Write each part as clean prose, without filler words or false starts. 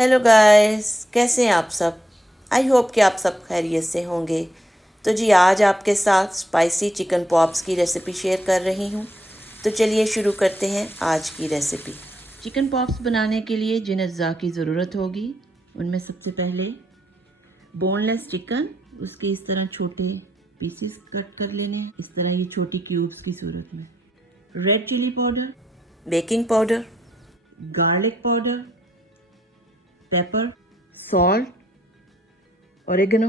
Hello guys, कैसे हैं आप सब। आई होप कि आप सब खैरियत से होंगे। तो जी आज आपके साथ स्पाइसी चिकन पॉप्स की रेसिपी शेयर कर रही हूँ। तो चलिए शुरू करते हैं आज की रेसिपी। चिकन पॉप्स बनाने के लिए जिन अज्जा की ज़रूरत होगी उनमें सबसे पहले बोनलेस चिकन, उसके इस तरह छोटे पीसेस कट कर लेने, इस तरह ये छोटी क्यूब्स की सूरत में। Red chilli powder, baking powder, garlic powder, pepper, salt, oregano,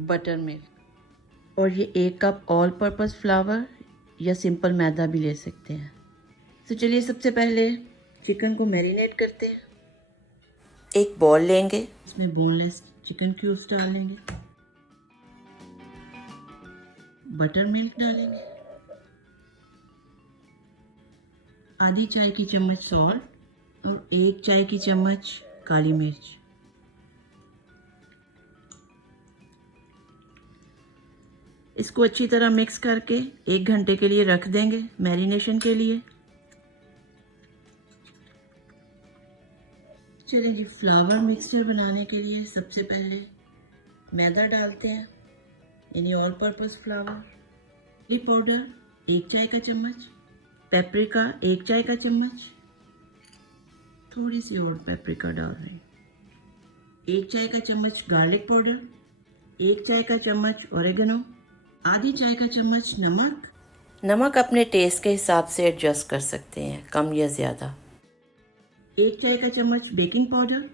buttermilk और ये 1 कप ऑल पर्पस फ्लावर या सिंपल मैदा भी ले सकते हैं। तो चलिए सबसे पहले चिकन को मैरिनेट करते हैं। एक बॉल लेंगे, इसमें बोनलेस चिकन क्यूब्स डालेंगे, बटर मिल्क डालेंगे, आधी चाय की चम्मच सॉल्ट और 1 चाय की चम्मच काली मिर्च। इसको अच्छी तरह मिक्स करके 1 घंटे के लिए रख देंगे मैरिनेशन के लिए। चलिए जी, फ्लावर मिक्सचर बनाने के लिए सबसे पहले मैदा डालते हैं, यानी all purpose flour, chilli powder 1 चाय का चम्मच, पेपरिका 1 चाय का चम्मच, थोड़ी सी और पेपरिका डाल रहे हैं, 1 चाय का चम्मच गार्लिक पाउडर, 1 चाय का चम्मच ऑरिगेनो, आधी चाय का चम्मच नमक अपने टेस्ट के हिसाब से एडजस्ट कर सकते हैं, कम या ज़्यादा, 1 चाय का चम्मच बेकिंग पाउडर,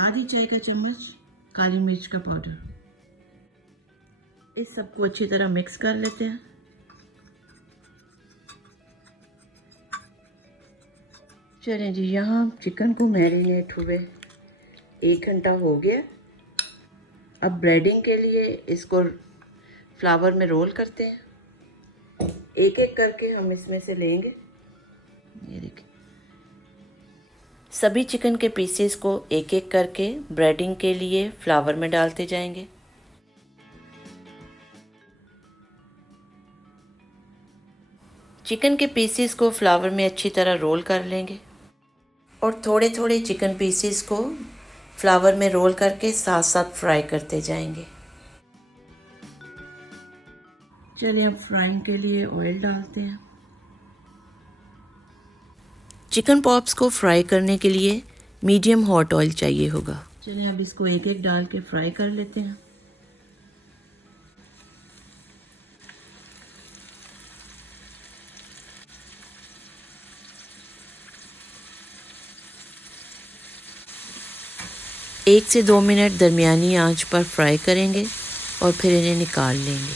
आधी चाय का चम्मच काली मिर्च का पाउडर। इस सबको अच्छी तरह मिक्स कर लेते हैं। चलें जी, यहाँ चिकन को मैरिनेट हुए 1 घंटा हो गया। अब ब्रेडिंग के लिए इसको फ्लावर में रोल करते हैं। एक एक करके हम इसमें से लेंगे। ये देखिए, सभी चिकन के पीसेस को एक एक करके ब्रेडिंग के लिए फ्लावर में डालते जाएंगे। चिकन के पीसेस को फ्लावर में अच्छी तरह रोल कर लेंगे और थोड़े थोड़े चिकन पीसेस को फ्लावर में रोल करके साथ साथ फ्राई करते जाएंगे। चलिए अब फ्राइंग के लिए ऑयल डालते हैं। चिकन पॉप्स को फ्राई करने के लिए मीडियम हॉट ऑयल चाहिए होगा। चलिए अब इसको एक एक डाल के फ्राई कर लेते हैं। एक से 2 मिनट दरमियानी आंच पर फ्राई करेंगे और फिर इन्हें निकाल लेंगे।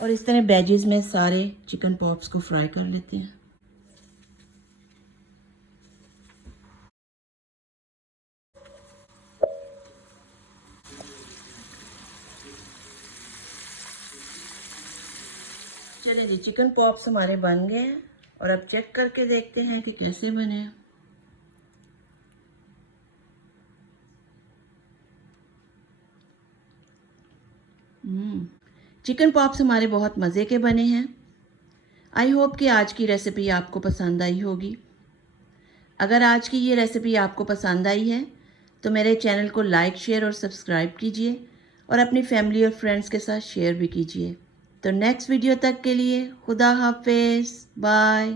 और इस तरह बैजेस में सारे चिकन पॉप्स को फ्राई कर लेते हैं। चलिए जी, चिकन पॉप्स हमारे बन गए हैं और अब चेक करके देखते हैं कि कैसे बने। चिकन पॉप्स हमारे बहुत मज़े के बने हैं। आई होप कि आज की रेसिपी आपको पसंद आई होगी। अगर आज की ये रेसिपी आपको पसंद आई है तो मेरे चैनल को लाइक, शेयर और सब्सक्राइब कीजिए और अपनी फैमिली और फ्रेंड्स के साथ शेयर भी कीजिए। तो नेक्स्ट वीडियो तक के लिए खुदा हाफिज़, बाय।